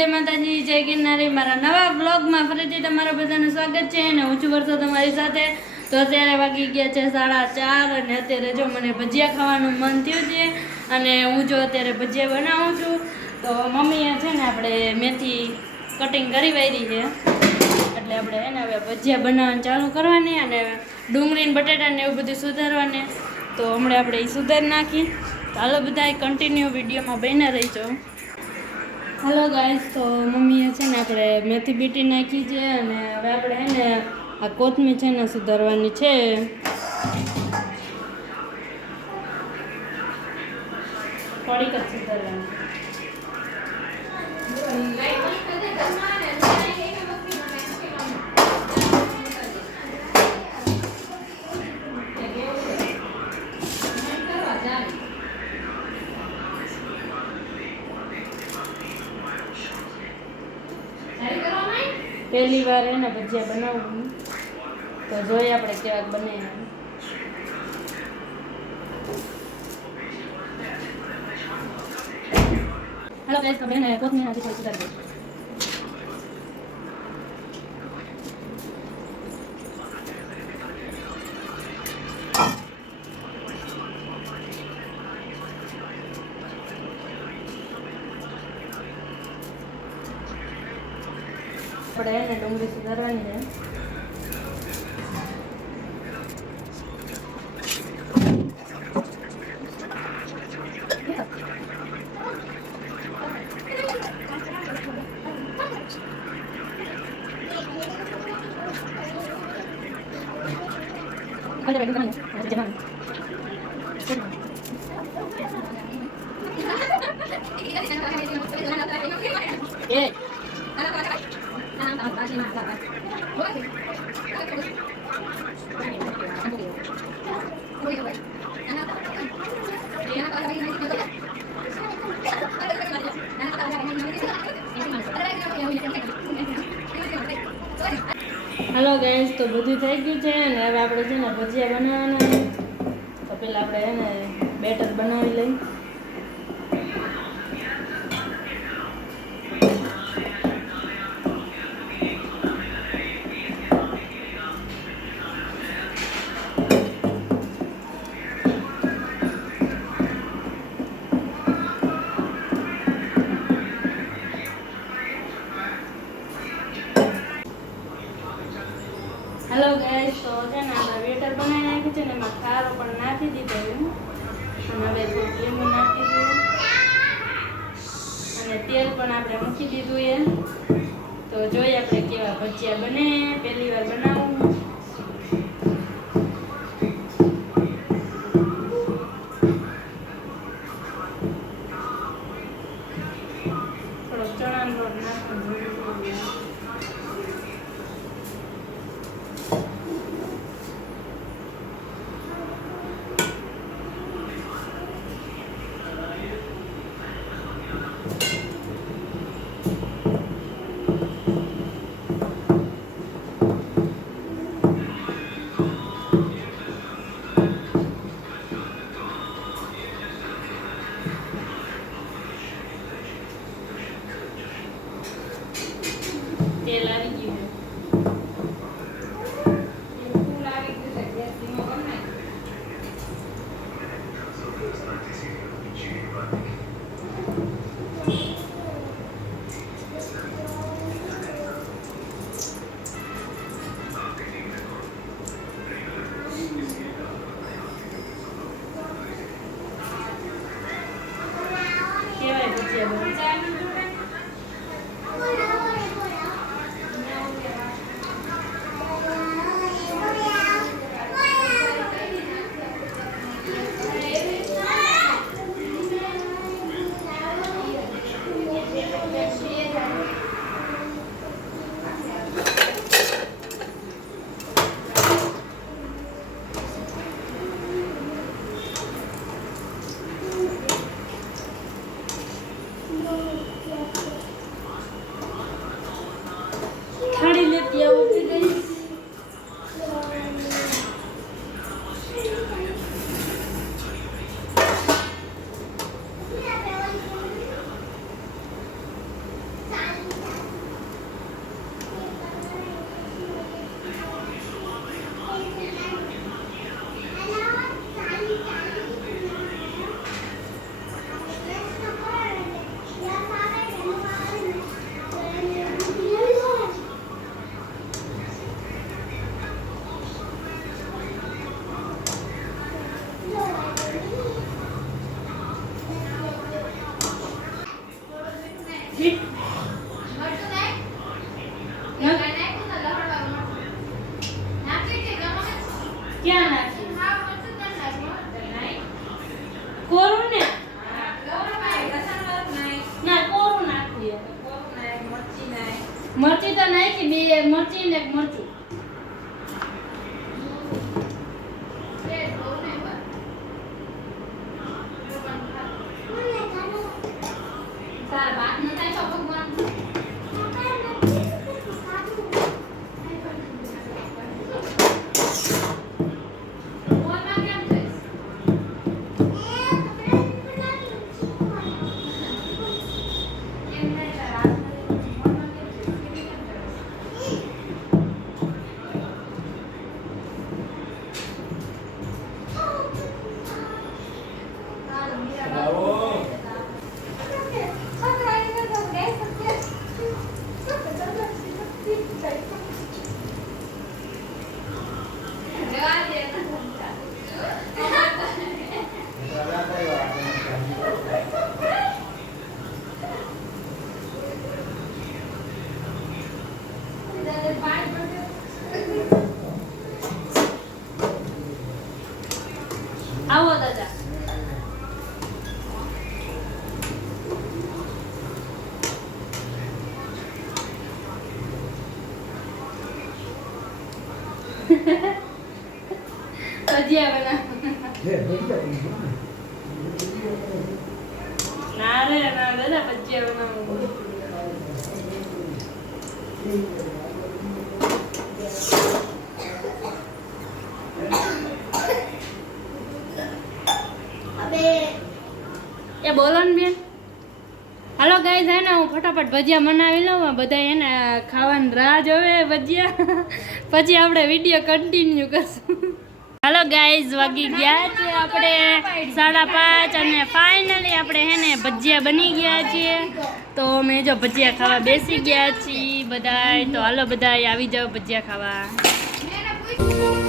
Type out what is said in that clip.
જય માતાજી, જય ગિરનારી. મારા નવા બ્લોગમાં ફરીથી તમારા બધાનું સ્વાગત છે અને હું છું વર્ષો તમારી સાથે. તો અત્યારે વાગી ગયા છે 4:30 અને અત્યારે જો મને ભજીયા ખાવાનું મન થયું છે અને હું જો અત્યારે ભજીયા બનાવું છું. તો મમ્મીએ છે ને આપણે મેથી કટિંગ કરી વાળી છે એટલે આપણે એને હવે ભજીયા બનાવવાનું ચાલુ કરવાની અને ડુંગળી ને બટાટા ને એવું બધું સુધારવાને. તો હમણાં આપણે એ સુધારી નાખી. ચાલો બધા કન્ટિન્યુ વિડીયોમાં બન્યા રહીજો. હેલો ગાઈસ, તો મમ્મીએ છે ને આપણે મેથી બીટી નાખી છે અને હવે આપણે છે ને આ કોથમીર છે ને સુધારવાની છે. થોડીક જ સુધારવાની. પહેલી વાર એને ભજીયા બનાવવું તો જોઈએ આપણે કેવાક બને. હેલો ગાઈસ, તો બેન કોથમીર નાખી થોડી સુધારી દઉં. આપણે એને ડુંગળી સુધારવાની છે. હેલો ગાઈસ, તો બધું થઈ ગયું છે અને હવે આપણે છે ને ભજીયા બનાવવાના. તો પેલા આપણે એને બેટર બનાવી લઈએ. હેલો ગાઈસ, તો છે ને આપણે બેટર બનાવી નાખ્યું છે ને એમાં ખારો પણ નાખી દીધો છે અને હવે થોડું લીંબુ નાખી દીધું અને તેલ પણ આપણે મૂકી દીધું છે. તો જોઈએ આપણે કેવા ભજીયા બને. પહેલી વાર બનાવું. થોડોક ચણાનો લોટ નાખવાનું. તેલ આવી ગયું. કેવાય ભજીયા બને. ક્યાં નાખી કોરું ને ના કોરું નાખીએ મરચી તો નાખી બે મરચી ને એક મરચું આવો દાદા ભજીયા બના ના રે ના દાદા ભજીયા બનાવું એ બોલો ને બેન હાલો ગાઈસ હે ને હું ફટાફટ ભજીયા બનાવી લઉં બધા એને ખાવાની રાહ જોવે ભજીયા પછી આપણે વિડીયો કન્ટિન્યુ કરશું હાલો ગાઈસ વાગી ગયા છે આપણે 5:30 અને ફાઇનલી આપણે હે ને ભજીયા બની ગયા છીએ તો અમે જો ભજીયા ખાવા બેસી ગયા છીએ બધાય તો હાલો બધાય આવી જાઓ ભજીયા ખાવા